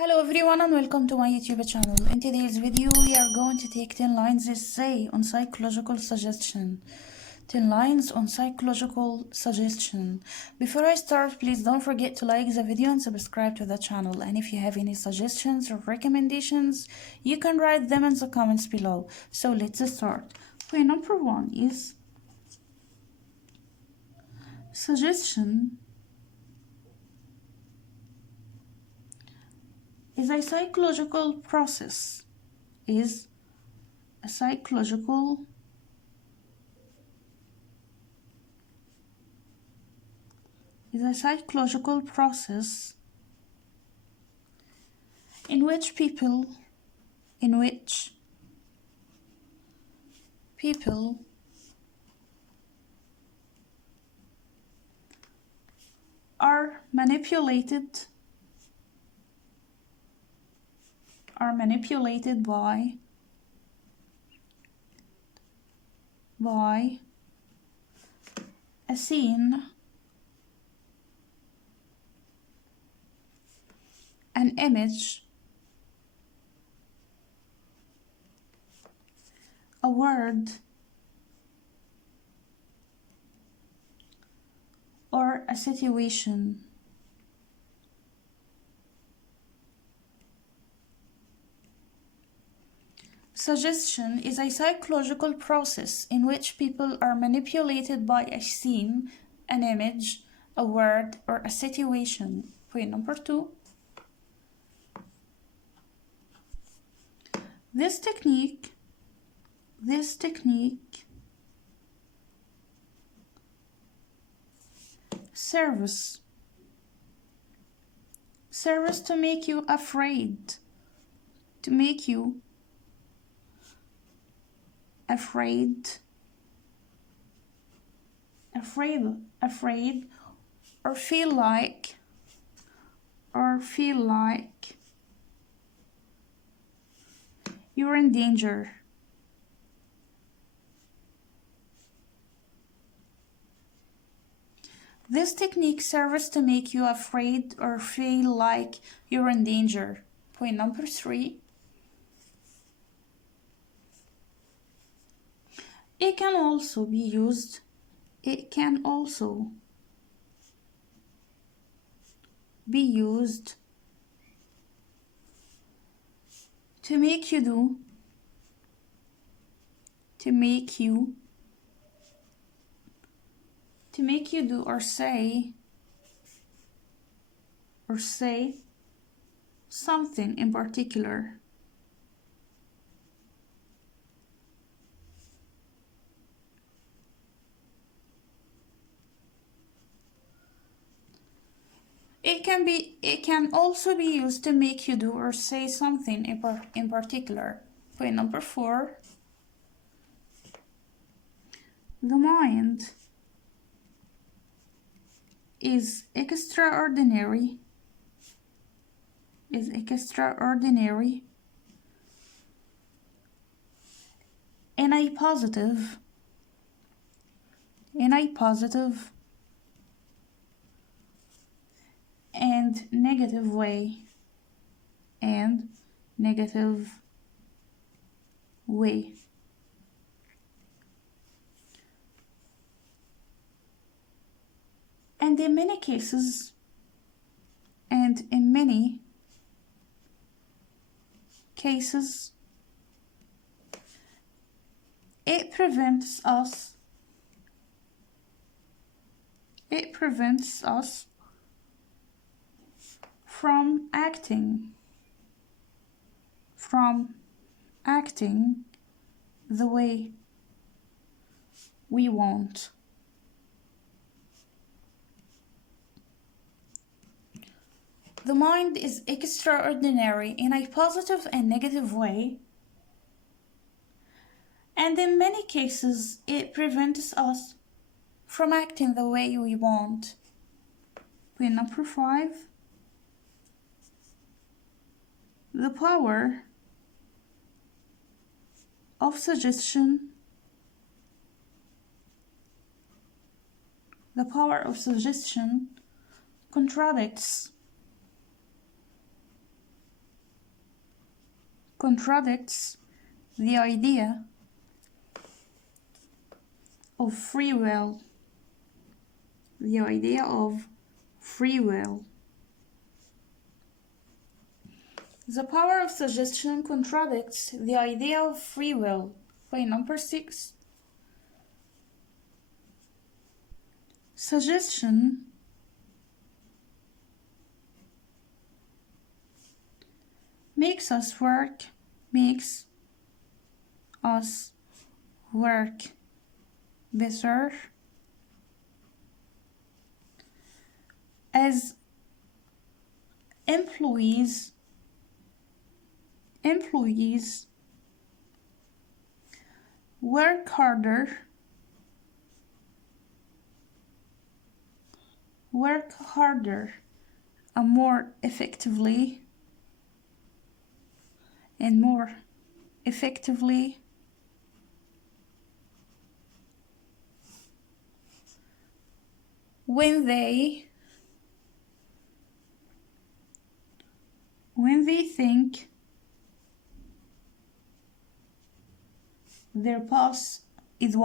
Hello everyone and welcome to my YouTube channel. In today's video we are going to take 10 lines essay on psychological suggestion. 10 lines on psychological suggestion. Before I start, please don't forget to like the video and subscribe to the channel. And if you have any suggestions or recommendations, you can write them in the comments below. So let's start. Okay, number 1 is suggestion is a psychological process. Is a psychological process in which people are manipulated by a scene, an image, a word, or a situation. Suggestion is a psychological process in which people are manipulated by a scene, an image, a word, or a situation. Point number 2. This technique serves to make you afraid, or feel like you're in danger. This technique serves to make you afraid or feel like you're in danger. Point number 3. It can also be used to make you do or say something in particular. It can also be used to make you do or say something in particular. Point number 4. The mind is extraordinary in a positive and negative way. And in many cases, it prevents us from acting the way we want. The mind is extraordinary in a positive and negative way, and in many cases it prevents us from acting the way we want. Point number 5. The power of suggestion contradicts contradicts the idea of free will. The idea of free will. The power of suggestion contradicts the idea of free will. Point number 6. Suggestion makes us work better as employees work harder and more effectively when they think their boss is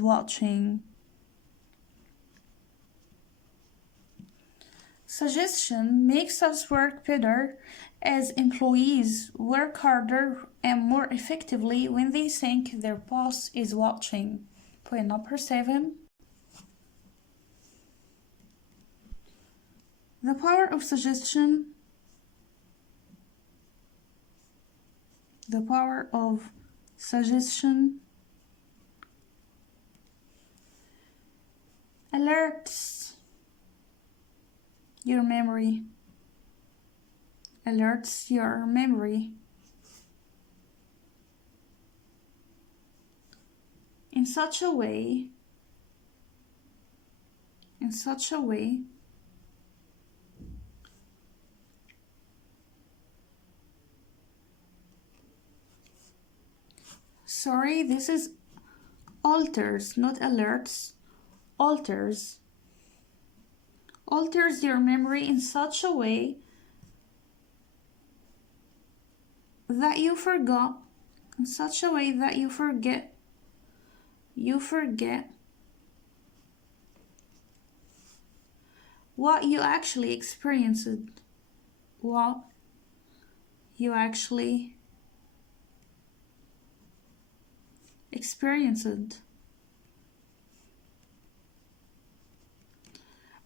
watching. Suggestion makes us work better as employees work harder and more effectively when they think their boss is watching. Point number 7. The power of suggestion. The power of suggestion alerts your memory. In such a way sorry, this is alters, not alerts. Alters your memory in such a way that you forget what you actually experienced.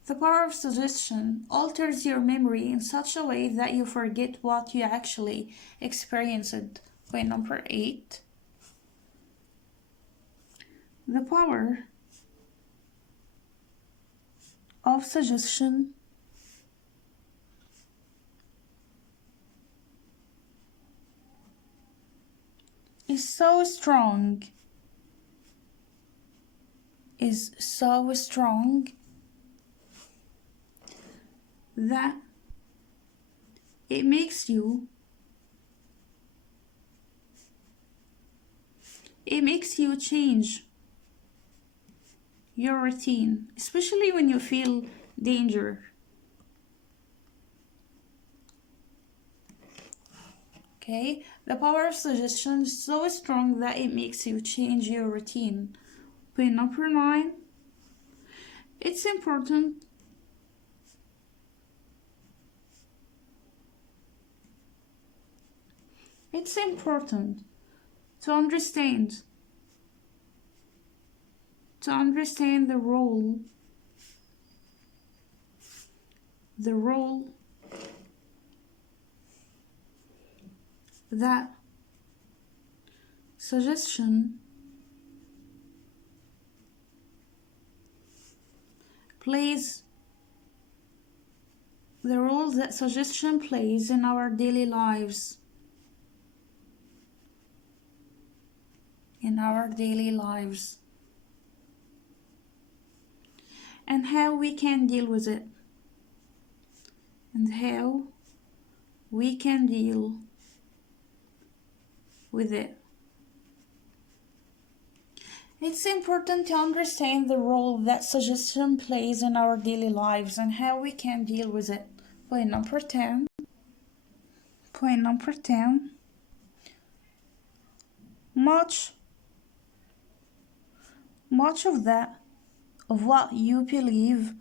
The power of suggestion alters your memory in such a way that you forget what you actually experienced. Point number 8. The power of suggestion is so strong that it makes you change your routine, especially when you feel danger. Okay, the power of suggestion is so strong that it makes you change your routine. Point number 9. It's important to understand the role that suggestion plays in our daily lives. And how we can deal with it. It's important to understand the role that suggestion plays in our daily lives and how we can deal with it. Point number 10. Point number 10. Much of what you believe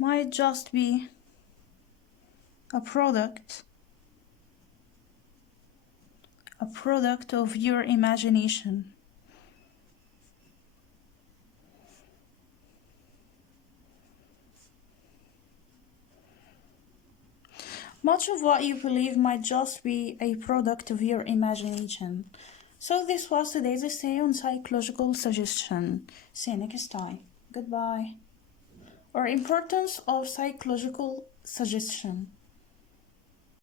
might just be a product of your imagination. Much of what you believe might just be a product of your imagination. So this was today's essay on psychological suggestion. See you next time. Goodbye. Or importance of psychological suggestion.